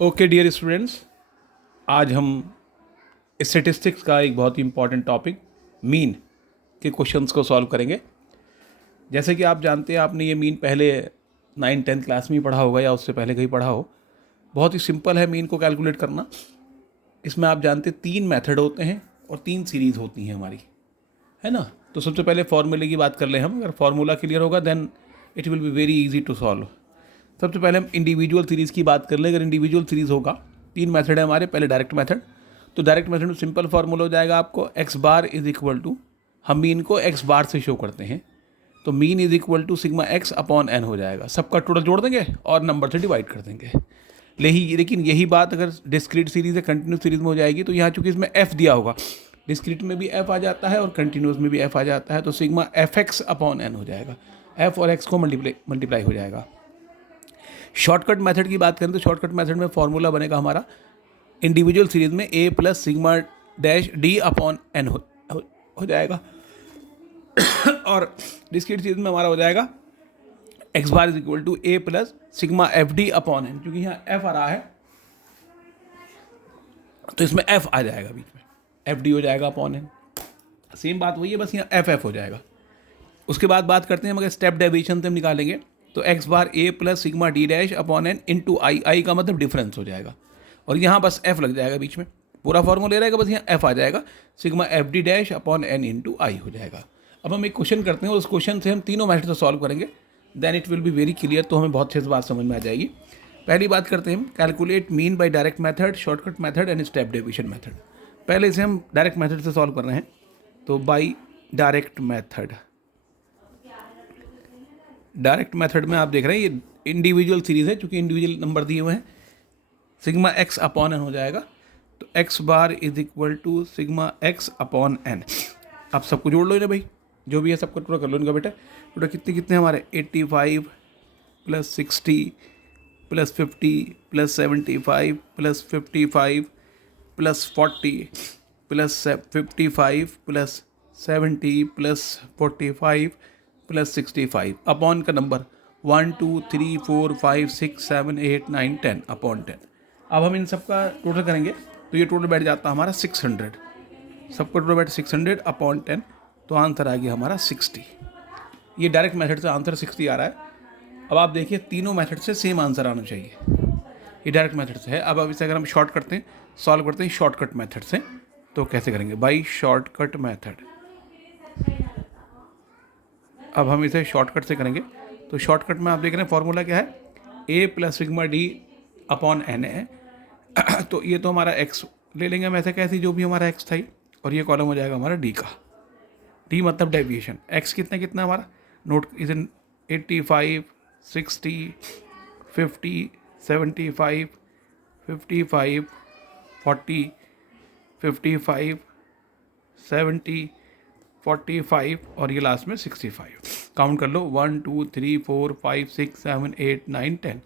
Okay dear students, आज हम statistics का एक बहुत ही इम्पॉर्टेंट टॉपिक मीन के क्वेश्चंस को सॉल्व करेंगे। जैसे कि आप जानते हैं, आपने ये मीन पहले 9-10 क्लास में ही पढ़ा होगा या उससे पहले कहीं पढ़ा हो। बहुत ही सिंपल है मीन को कैलकुलेट करना। इसमें आप जानते हैं 3 मेथड होते हैं और 3 सीरीज़ होती हैं हमारी, है ना। तो सबसे पहले फॉर्मूले की बात कर लें हम। अगर फार्मूला क्लियर होगा then it will be very easy to solve. सबसे पहले हम इंडिविजुअल सीरीज़ की बात कर लें। अगर इंडिविजुअल सीरीज़ होगा, 3 मेथड है हमारे। पहले डायरेक्ट मेथड, तो डायरेक्ट मेथड में सिंपल फार्मूला हो जाएगा आपको X bar is equal to, हम मीन को एक्स बार से शो करते हैं, तो mean is equal to sigma X upon N हो जाएगा। सबका टोटल जोड़ देंगे और नंबर से डिवाइड कर देंगे। लेकिन यही बात अगर डिस्क्रीट सीरीज़ या कंटिन्यूस सीरीज़ में हो जाएगी, तो यहाँ चूंकि इसमें एफ दिया होगा, डिस्क्रीट में भी एफ आ जाता है और कंटिन्यूस में भी एफ आ जाता है, तो sigma F X upon N हो जाएगा। एफ और एक्स को मल्टीप्लाई हो जाएगा। शॉर्टकट मेथड की बात करें तो शॉर्टकट मेथड में फॉर्मूला बनेगा हमारा इंडिविजुअल सीरीज में A plus sigma dash D upon N हो जाएगा और डिस्क्रीट सीरीज में हमारा हो जाएगा X bar is equal to A plus sigma F D upon N. क्योंकि यहाँ एफ आ रहा है तो इसमें एफ आ जाएगा बीच में, एफ डी हो जाएगा अपॉन एन। सेम बात वही है, बस यहाँ एफ एफ हो जाएगा। उसके बाद बात करते हैं हम, अगर स्टेप डेविएशन से हम निकालेंगे तो X bar A plus sigma D dash upon N into I, I का मतलब डिफरेंस हो जाएगा और यहाँ बस एफ लग जाएगा बीच में। पूरा फॉर्मूला ले रहेगा, बस यहाँ एफ आ जाएगा, sigma F D dash upon N into I हो जाएगा। अब हम एक क्वेश्चन करते हैं और उस क्वेश्चन से हम तीनों मेथड से सॉल्व करेंगे, then it will be very clear. तो हमें बहुत अच्छे से बात समझ में आ जाएगी। पहली बात करते हैं हम, calculate mean by direct method, shortcut method and step deviation method. पहले इसे हम डायरेक्ट मेथड से सॉल्व कर रहे हैं, तो by direct method. Direct method में आप देख रहे हैं ये इंडिविजुअल सीरीज़ है, चूँकि इंडिविजुअल नंबर दिए हुए हैं। सिग्मा एक्स अपॉन एन हो जाएगा, तो X bar is equal to sigma X upon N. आप सबको जोड़ लो ना भाई, जो भी है सबको टोटल कर लो इनका बेटा। टोटल कितने कितने हमारे 85 plus 60 plus 50 plus 75 plus 55 plus 40 plus 55 plus 70 plus 45 plus 65 upon का नंबर 1 2 3 4 5 6 7 8 9 10 अपॉन 10। अब हम इन सब का टोटल करेंगे तो ये टोटल बैठ जाता है हमारा 600। सबका टोटल बैठ 600 अपॉन 10, तो आंसर आ गया हमारा 60। ये डायरेक्ट मेथड से आंसर 60 आ रहा है। अब आप देखिए तीनों मेथड से सेम आंसर आना चाहिए, ये डायरेक्ट मेथड से है। अब इसे अगर हम शॉर्ट करते हैं, सॉल्व करते हैं शॉर्टकट मेथड से, तो कैसे करेंगे? By shortcut method. अब हम इसे शॉर्टकट से करेंगे, तो शॉर्टकट में आप देख रहे हैं फॉर्मूला क्या है, A plus sigma D upon N है। तो ये तो हमारा एक्स ले लेंगे हम ऐसे कैसे, जो भी हमारा एक्स था, और ये कॉलम हो जाएगा हमारा डी का। डी मतलब डेविएशन। एक्स कितना कितना हमारा नोट इज इन 85 60 50 75 55 40 55 70 45 और ये लास्ट में 65। काउंट कर लो 1 2 3 4 5 6 7 8 9 10।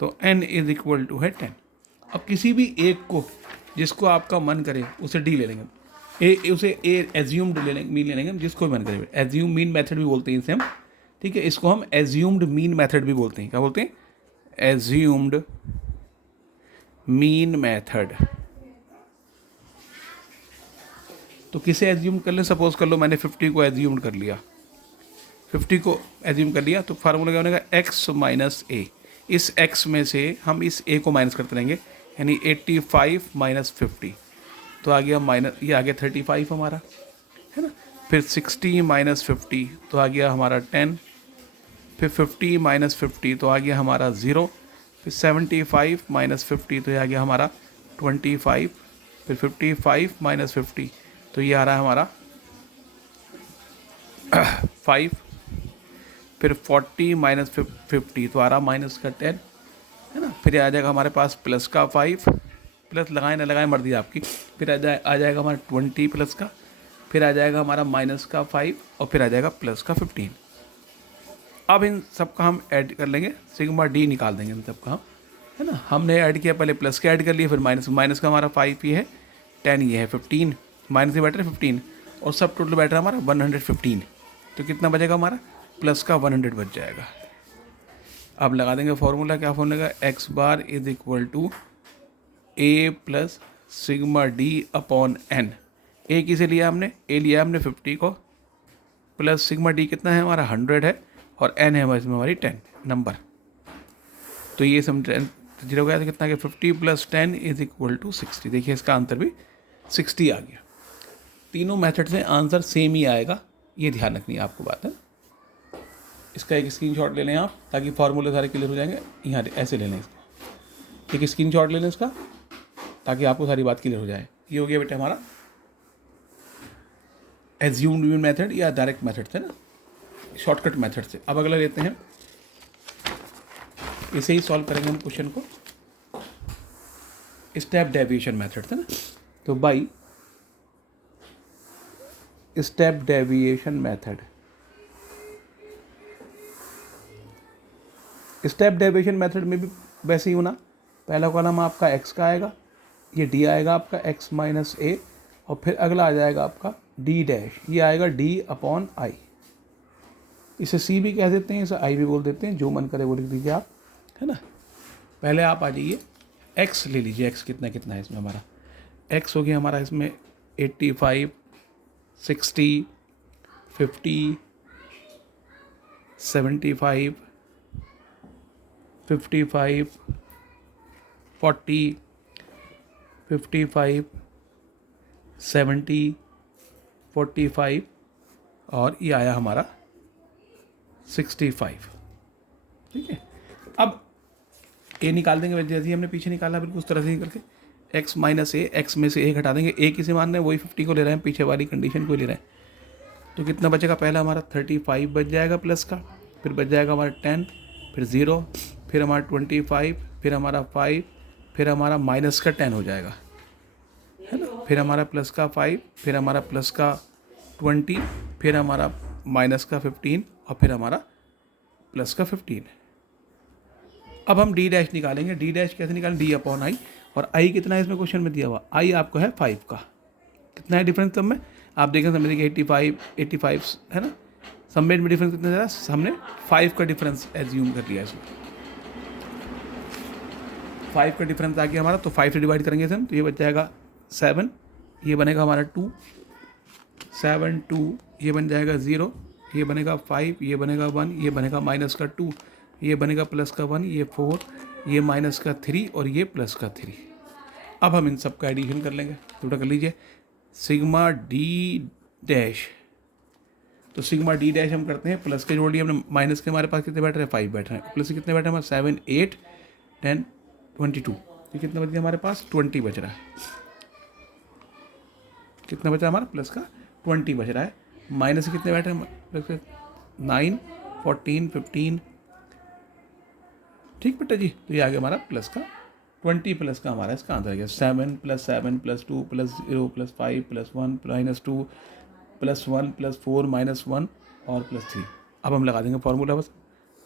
तो n इज इक्वल टू है 10। अब किसी भी एक को जिसको आपका मन करे उसे डी ले लेंगे, उसे ए एज्यूम्ड ले लेंगे, मीन ले लेंगे, जिसको भी मन करे। एज्यूम मीन मेथड भी बोलते हैं इसे हम, ठीक है। इसको हम एज्यूम्ड मीन मेथड भी बोलते हैं। क्या बोलते हैं? Assumed mean method. तो किसे एज्यूम कर ले? सपोज कर लो मैंने 50 को एज्यूम कर लिया, 50 को एज्यूम कर लिया, तो फार्मूला क्या बनेगा? एक्स माइनस ए। इस x में से हम इस a को माइनस करते रहेंगे, यानी 85 माइनस 50, तो आ गया माइनस, ये आ गया 35 हमारा, है ना। फिर 60 माइनस 50 तो आ गया हमारा 10, फिर 50 माइनस 50 तो आ गया हमारा 0, फिर 75 माइनस 50 तो ये आ गया हमारा 25, फिर 55 माइनस 50 तो ये आ रहा है हमारा 5, फिर 40 माइनस 50 तो आ रहा माइनस का 10, है ना। फिर आ जाएगा हमारे पास प्लस का 5, प्लस लगाए ना लगाए मर्जी आपकी। फिर आ जाएगा हमारा 20 प्लस का, फिर आ जाएगा हमारा माइनस का 5 और फिर आ जाएगा प्लस का 15। अब इन सब का हम ऐड कर लेंगे, सिग्मा डी निकाल देंगे इन सब का हम, है ना। हमने ऐड किया, पहले प्लस का ऐड कर लिया, फिर माइनस का हमारा 5 ये है, 10 ये है, 15 माइनस से बैठ रहा है 15, और सब टोटल बैठ रहा है हमारा 115। तो कितना बचेगा हमारा? प्लस का 100 बच जाएगा। अब लगा देंगे फॉर्मूला, क्या फॉर्मूला का? X bar is equal to A plus sigma D upon N. A किसे लिया हमने, ए लिया हमने 50 को, प्लस सिग्मा डी कितना है हमारा 100 है, और एन है इसमें हमारी 10 नंबर। तो ये सम 0 गया तो कितना गया, 50 प्लस 10 इज इक्वल टू 60। देखिए इसका आंसर भी 60 आ गया। तीनों मेथड से आंसर सेम ही आएगा, ये ध्यान रखनी है आपको बात है। इसका एक स्क्रीनशॉट ले लें आप, ताकि फार्मूले सारे क्लियर हो जाएंगे। यहाँ ऐसे ले लें इसको, एक स्क्रीनशॉट ले लें इसका, ताकि आपको सारी बात क्लियर हो जाए। ये हो गया बेटा हमारा एज्यूम्ड मीन मेथड या डायरेक्ट मेथड से ना, शॉर्टकट मेथड से। अब अगला लेते हैं, इसे ही सॉल्व करेंगे हम क्वेश्चन को स्टेप डेविएशन मेथड से ना। तो by step deviation method, step deviation method में भी वैसे ही होना, पहला कॉलम आपका x का आएगा, ये d आएगा आपका x माइनस ए, और फिर अगला आ जाएगा आपका d डैश, ये आएगा d अपॉन आई। इसे c भी कह देते हैं, इसे i भी बोल देते हैं, जो मन करे वो लिख दीजिए आप, है ना। पहले आप आ जाइए, x ले लीजिए, x कितना कितना है इसमें हमारा, x हो गया हमारा इसमें 85, 60, 50, 75, 55, 40, 55, 70, 45, और ये आया हमारा 65। ठीक है, अब ए निकाल देंगे जैसे हमने पीछे निकाला, बिल्कुल उस तरह से करके x माइनस ए, एक्स में से ए घटा देंगे, ए किसे मान रहे हैं, वही 50 को ले रहे हैं, पीछे वाली कंडीशन को ले रहे हैं। तो कितना बचेगा, पहला हमारा 35 बच जाएगा प्लस का, फिर बच जाएगा हमारा 10, फिर 0, फिर हमारा 25, फिर हमारा 5, फिर हमारा माइनस का 10 हो जाएगा, है ना, फिर हमारा प्लस का 5, फिर हमारा प्लस का 20, फिर हमारा माइनस का 15, और फिर हमारा प्लस का 15। अब हम डी डैश निकालेंगे। डी डैश कैसे निकालें, डी अपॉन आई, और आई कितना है इसमें क्वेश्चन में दिया हुआ, आई आपको है 5 का। कितना है डिफरेंस सब में, आप देखें समझिए कि 85 है ना, समेट में डिफरेंस कितना ज़्यादा, हमने 5 का डिफरेंस एज्यूम कर लिया इसमें। 5 का डिफरेंस आ गया हमारा, तो 5 से डिवाइड करेंगे इसे हम, तो ये बच जाएगा 7, ये बनेगा हमारा 2, 7, 2, ये बन जाएगा 0, ये बनेगा 5, ये बनेगा 1, ये बनेगा माइनस का 2, ये बनेगा प्लस का 1, ये 4, ये माइनस का 3, और ये प्लस का 3। अब हम इन सब का एडिशन कर लेंगे, थोड़ा कर लीजिए, सिग्मा डी डैश। तो सिग्मा डी डैश हम करते हैं, प्लस के जोड़ लिए हमने, माइनस के हमारे पास कितने बैठ रहे हैं, 5 बैठ रहे हैं, प्लस के कितने बैठे हैं हमारे 7, 8, 10, 22। ये कितना बच गया हमारे पास, 20 बच रहा है। कितना बचा हमारा, प्लस का 20 बच रहा है, माइनस से कितने बैठे हैं, प्लस के 9, 14, 15। ठीक बेटा जी, तो ये आ गया हमारा प्लस का 20, प्लस का हमारा इसका आंसर आ गया 7 + 7 + 2 + 0 + 5 + 1 -2 + 1 + 4 -1 और +3। अब हम लगा देंगे फॉर्मूला, बस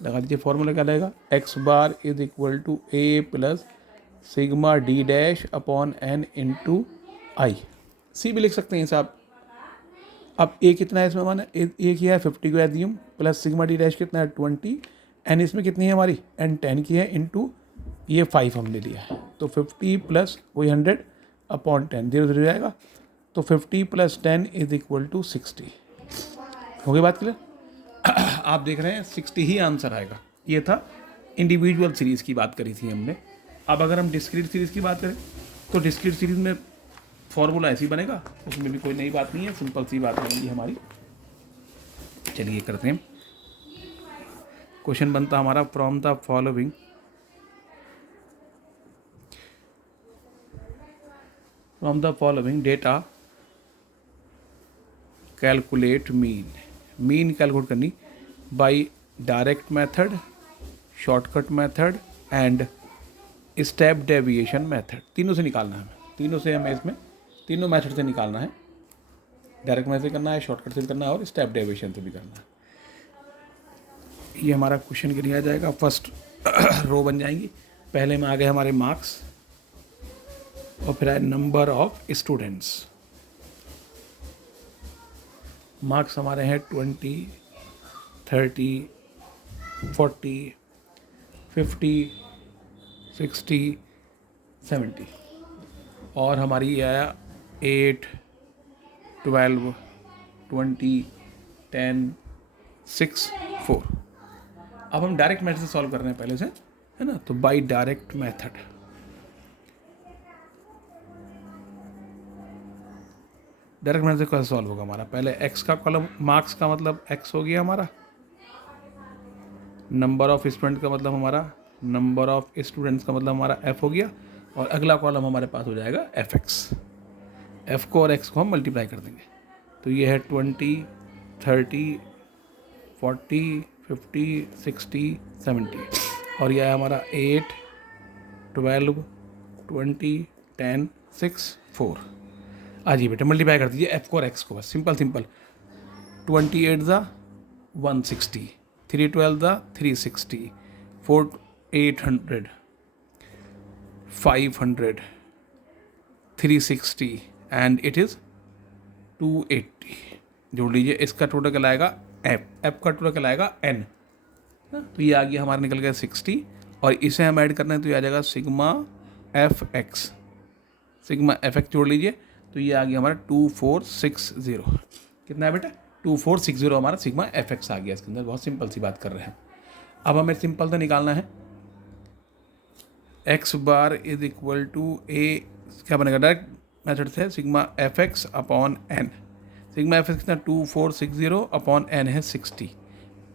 लगा दीजिए। फॉर्मूला क्या लगेगा, x bar is equal to a plus sigma D dash upon n into I. C भी लिख सकते हैं साहब। अब a कितना है इसमें, माना a किया है 50 को assume, plus sigma D dash कितना है 20, n इसमें कितनी है हमारी, n 10 की है, इंटू ये 5 हमने लिया है, तो 50 प्लस वही 100 अपॉन 10, 0 0 जाएगा, तो 50 + 10 इज इक्वल टू 60। हो गई बात क्लियर। आप देख रहे हैं 60 ही आंसर आएगा। ये था इंडिविजुअल सीरीज़ की बात करी थी हमने। अब अगर हम डिस्क्रीट सीरीज़ की बात करें तो डिस्क्रीट सीरीज़ में फॉर्मूला ऐसे ही बनेगा, उसमें भी कोई नई बात नहीं है, सिंपल सी बात बनेगी हमारी। चलिए करते हैं। क्वेश्चन बनता हमारा from the following data calculate mean calculate करनी by direct method, shortcut method and step deviation method. तीनों से निकालना है हमें, तीनों से हमें इसमें तीनों मेथड से निकालना है। डायरेक्ट मेथड से करना है, शॉर्टकट से करना है और स्टेप डेविएशन से भी करना है। ये हमारा क्वेश्चन के लिए आ जाएगा। फर्स्ट रो बन जाएंगी, पहले में आ गए हमारे मार्क्स और फिर आए नंबर ऑफ स्टूडेंट्स। मार्क्स हमारे हैं 20, 30, 40, 50, 60, 70। और हमारी ये आया 8, 12, 20, 10, 6, 4। अब हम डायरेक्ट मेथड से सॉल्व कर रहे हैं पहले से, है ना। तो by direct method, direct method से कैसे सॉल्व होगा हमारा, पहले एक्स का कॉलम, मार्क्स का मतलब एक्स हो गया हमारा, नंबर ऑफ स्टूडेंट का मतलब हमारा, नंबर ऑफ स्टूडेंट्स का मतलब हमारा एफ हो गया, और अगला कॉलम हमारे पास हो जाएगा एफ एक्स। एफ को और एक्स को हम मल्टीप्लाई कर देंगे, तो ये है 20, 30, 40, 50, 60, 70, और यह है हमारा 8, 12, 20, 10, 6, 4। आज ये बेटा मल्टीप्लाई कर दीजिए एफ को और एक्स को, बस सिंपल सिंपल। 28 ज़ा 160, 3 12 ज़ा 360, 4 800, 500, 360 एंड इट इज़ 280। जोड़ लीजिए, इसका टोटल कहलाएगा एफ, एफ का टोटल कहलाएगा एन। तो ये आ गया हमारा, निकल गया 60, और इसे हम ऐड करना है तो ये आ जाएगा sigma F x. Sigma F x जोड़ लीजिए, तो ये आ गया हमारा 2460। कितना है बेटा? 2460 हमारा सिग्मा एफ एक्स आ गया इसके अंदर। बहुत सिंपल सी बात कर रहे हैं। अब हमें सिंपल से निकालना है X bar is equal to A, क्या बनेगा डायरेक्ट मेथड से, sigma F X upon N. Sigma F X कितना 2460 अपॉन एन है 60,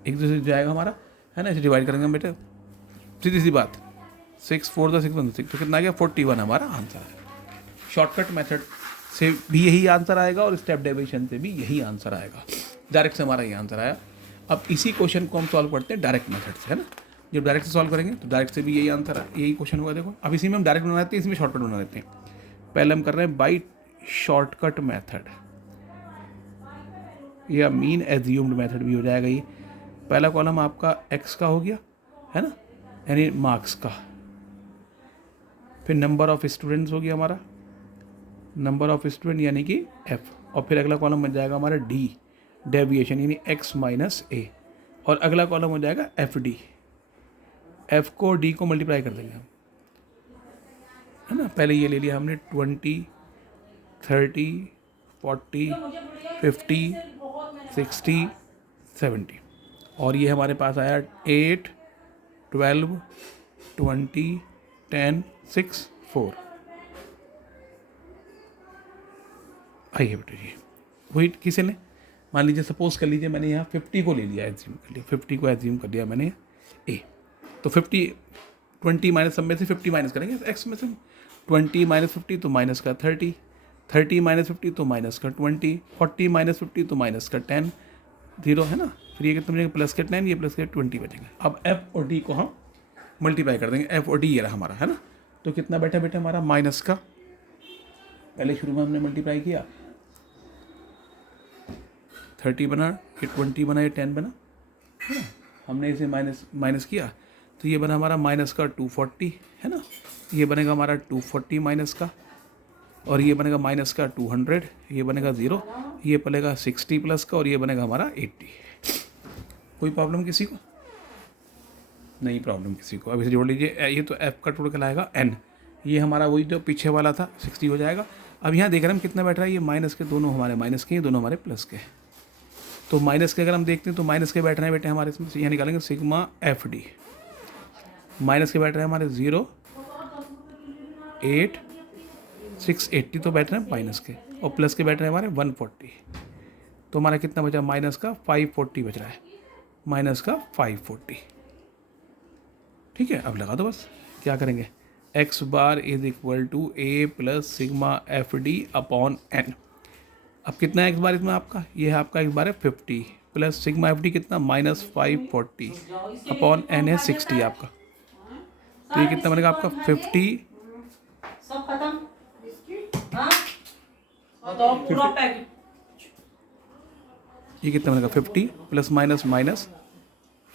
एक दूसरे से जाएगा हमारा, है ना। इसे डिवाइड करेंगे हम बेटे, सीधी सी बात, 6 4 6 1 6, तो कितना आ गया 41 हमारा आंसर है। शॉर्टकट मेथड से भी यही आंसर आएगा और स्टेप डेविएशन से भी यही आंसर आएगा। डायरेक्ट से हमारा ये आंसर आया। अब इसी क्वेश्चन को हम सॉल्व करते हैं डायरेक्ट मेथड से, है ना। जब डायरेक्ट से सॉल्व करेंगे तो डायरेक्ट से भी यही आंसर है, यही क्वेश्चन होगा। देखो अब इसी में हम डायरेक्ट बना लेते हैं, इसमें शॉर्टकट बना लेते हैं। पहले हम कर रहे हैं बाई शॉर्टकट मेथड, या मीन एज्यूम्ड मेथड भी हो जाएगा ये। पहला कॉलम आपका एक्स का हो गया, है ना, यानी मार्क्स का। फिर नंबर ऑफ स्टूडेंट्स हो गया हमारा, नंबर ऑफ स्टूडेंट यानी कि एफ, और फिर अगला कॉलम बन जाएगा हमारा डी, डेविएशन यानी एक्स माइनस ए, और अगला कॉलम हो जाएगा एफ डी। एफ को डी को मल्टीप्लाई कर देंगे हम, है ना। पहले ये ले लिया हमने 20, 30, 40, 50, 60, 70, और ये हमारे पास आया 8, 12, 20, 10, 6, 4। आइए बेटा जी, वही किसे लें, मान लीजिए सपोज कर लीजिए मैंने यहाँ 50 को ले लिया, एज्यूम कर लिया, 50 को एज्यूम कर लिया मैंने ए। तो 50, 20 माइनस सब में से 50 माइनस करेंगे एक्स में से, 20 माइनस 50 तो माइनस का 30, 30 माइनस 50 तो माइनस का 20, 40 माइनस 50 तो माइनस का 10, 0 है ना। फिर ये कितना बचेगा, प्लस के 10, ये प्लस के 20 बचेंगे। अब एफ और डी को हम मल्टीप्लाई कर देंगे, एफ और डी ये रहा हमारा, है ना। तो कितना बैठा बेटा हमारा माइनस का, पहले शुरू में हमने मल्टीप्लाई किया, 30 बना, ये 20 बना, ये 10 बना, है ना। हमने इसे माइनस माइनस किया तो ये बना हमारा माइनस का 240, है ना। ये बनेगा हमारा 240 माइनस का, और ये बनेगा माइनस का 200, ये बनेगा 0, ये बनेगा 60 प्लस का, और ये बनेगा हमारा 80। कोई प्रॉब्लम किसी को? नहीं प्रॉब्लम किसी को। अब इसे जोड़ लीजिए, ये तो एफ का टोटल कहलाएगा एन, ये हमारा वही जो पीछे वाला था 60 हो जाएगा। अब यहाँ देख रहे हैं हम कितना बैठ रहा है, ये माइनस के दोनों हमारे माइनस के, ये दोनों हमारे प्लस के। तो माइनस के अगर हम देखते हैं तो माइनस के बैठ रहे हैं बेटे हमारे इसमें, यहाँ निकालेंगे सिग्मा एफ डी। माइनस के बैठ रहे हैं हमारे 0, 8, 680 तो बैठ रहे हैं माइनस के, और प्लस के बैठ रहे हैं हमारे 140। तो हमारा कितना बचा, माइनस का 540 बच रहा है, माइनस का 540। ठीक है, अब लगा दो बस। क्या करेंगे, X bar is equal to A plus sigma F D upon N. अब कितना है एक्स बार इसमें आपका, ये है आपका एक्स बार है 50, प्लस सिग्मा एफ डी कितना माइनस 540 अपॉन एन है 60 आपका। तो ये कितना बनेगा आपका 50, सब खत्म। बताओ पूरा पैकेट। ये कितना बनेगा 50 प्लस माइनस माइनस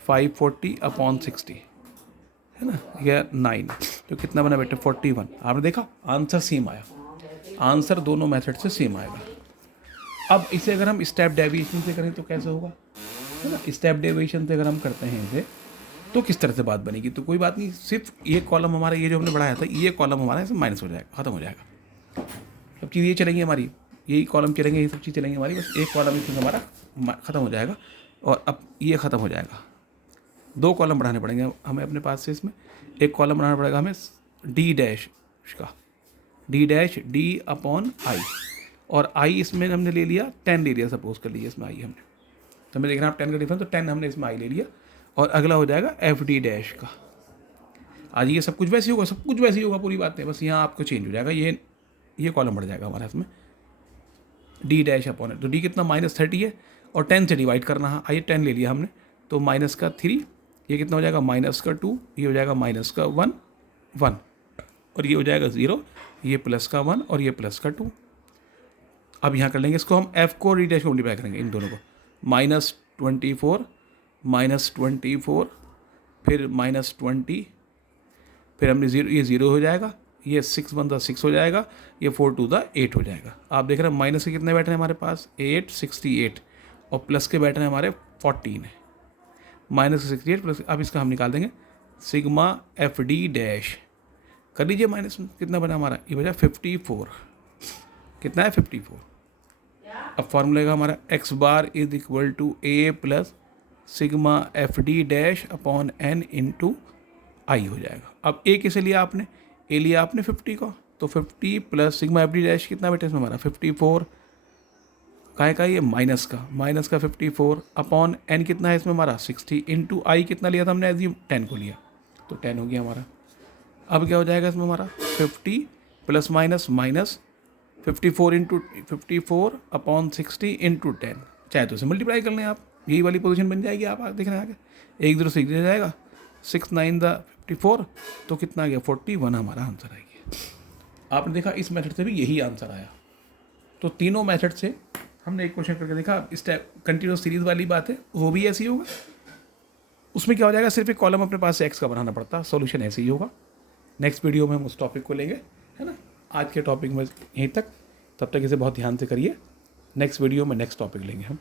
540 अपॉन 60, है ना, ये 9। तो कितना बना बेटे 41। आपने देखा आंसर सेम आया, आंसर दोनों मेथड से सेम आएगा। अब इसे अगर हम स्टेप डेविएशन से करें तो कैसे होगा, है ना। स्टेप डेविएशन से अगर हम करते हैं इसे तो किस तरह से बात बनेगी, तो कोई बात नहीं, सिर्फ ये कॉलम हमारा, ये जो हमने बढ़ाया था, ये कॉलम हमारा इसमें माइनस हो जाएगा, खत्म हो जाएगा। सब चीज़ ये चलेंगी हमारी, यही कॉलम चलेंगे, ये सब चीज़ चलेंगी हमारी, बस एक कॉलम इसमें हमारा ख़त्म हो जाएगा और अब ये ख़त्म हो जाएगा। 2 कॉलम बढ़ाने पड़ेंगे हमें अपने पास से, इसमें एक कॉलम बढ़ाना पड़ेगा हमें डी डैश का, D dash D upon I, और आई इसमें हमने ले लिया 10 ले लिया, सपोज कर लीजिए इसमें आई हमने, तो हमें देखना आप 10 का डिफरेंस, तो 10 हमने इसमें आई ले लिया, और अगला हो जाएगा एफ डी डैश का। आज ये सब कुछ वैसे ही होगा, सब कुछ वैसे ही होगा, पूरी बात है, बस यहाँ आपको चेंज हो जाएगा, ये कॉलम बढ़ जाएगा हमारा इसमें डी डैश अपॉन है, तो डी कितना -30 है और 10 से डिवाइड करना है, आइए 10 ले लिया हमने, तो -3, ये कितना हो जाएगा -2, ये हो जाएगा -1 1, और ये हो जाएगा 0, ये +1 और ये +2। अब यहाँ कर लेंगे इसको हम f को डी डैश को मल्टीप्लाई करेंगे, इन दोनों को, -24 -24 फिर -20, फिर हमने 0, ये 0 हो जाएगा, ये 6 1 × 6 हो जाएगा, ये 4 2 × 8 हो जाएगा। आप देख रहे हैं माइनस के कितने बैठ रहे हैं हमारे पास 868, और प्लस के बैठ रहे हैं हमारे 14 है, -68 प्लस, अब इसका हम निकाल देंगे सिग्मा एफ डी डैश, कर लीजिए माइनस, कितना बना हमारा, ये बचा 54, कितना है 54। अब फॉर्मूला का हमारा x bar is equal to a plus sigma F D dash upon n into I हो जाएगा। अब a किसे लिया आपने, a लिया आपने 50 को, तो 50 plus sigma F D dash कितना बेटा इसमें हमारा 54, का ये माइनस का 54 अपॉन n कितना है इसमें हमारा 60 इंटू आई कितना लिया था हमने एज्यूम 10 को लिया, तो 10 हो गया हमारा। अब क्या हो जाएगा इसमें हमारा 50 plus minus 54 into 54 upon 60 into 10, चाहे तो इसे मल्टीप्लाई कर लें आप, यही वाली पोजीशन बन जाएगी, आप देख रहे हैं आगे 1 0 से जाएगा, 6 9 × 54, तो कितना आ गया 41 हमारा आंसर आ गया। आपने देखा इस मेथड से भी यही आंसर आया, तो तीनों मेथड से हमने एक क्वेश्चन करके देखा। इस टाइप कंटिन्यूस सीरीज वाली बात है, वो भी ऐसी होगा, उसमें क्या हो जाएगा, सिर्फ एक कॉलम अपने पास से एक्स का बनाना पड़ता है, सॉल्यूशन ऐसे ही होगा। नेक्स्ट वीडियो में हम उस टॉपिक को लेंगे, है ना। आज के टॉपिक में यहीं तक, तब तक इसे बहुत ध्यान से करिए, नेक्स्ट वीडियो में नेक्स्ट टॉपिक लेंगे हम।